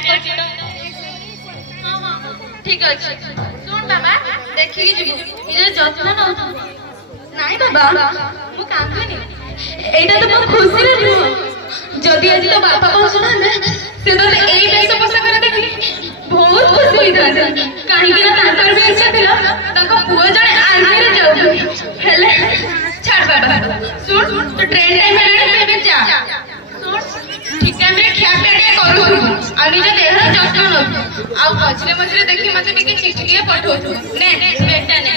Pack करछि तो हां ठीक अछि सुन बाबा देखि कि जीवु निजे जत्न न नाही बाबा मु कांदनी एटा तो मो खुशी रे जीवु जदी आज तो बापा कहछ ना से तो एई बेस पोषाक रे देखि बहुत खुशी होई था काहे कि ना तांकर भी इच्छा थिला तांको पुओ जणे आर्मी रे जाऊ हेले छाड़ बाबा सुन तो ट्रेन टाइम हेले तेबे जा सुन ठीक टाइम रे खिया पिया करू आ निजे देहर जत्न न आ मझरे मझरे देखि मते टिके चिठिए पठो ने बेटा ने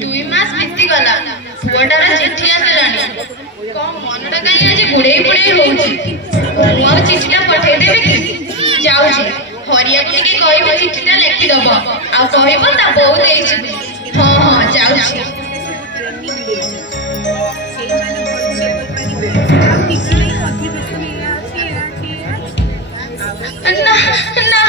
दुई मास बीती गला पुअटार चिठी आसलानी कौन मनटा कहीं आज बुड़े बुड़े होउछि मु चिठीटा पठेई देबे कि जाउछि हरिया को टिके कहबो चिठीटा लेखि दबो आ कहबो ता बहु देछि हां हां जाउछि ना ना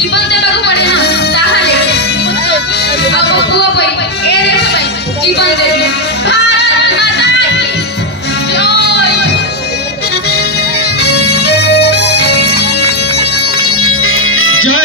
जीवन देवा पड़े ना जीवन देवी।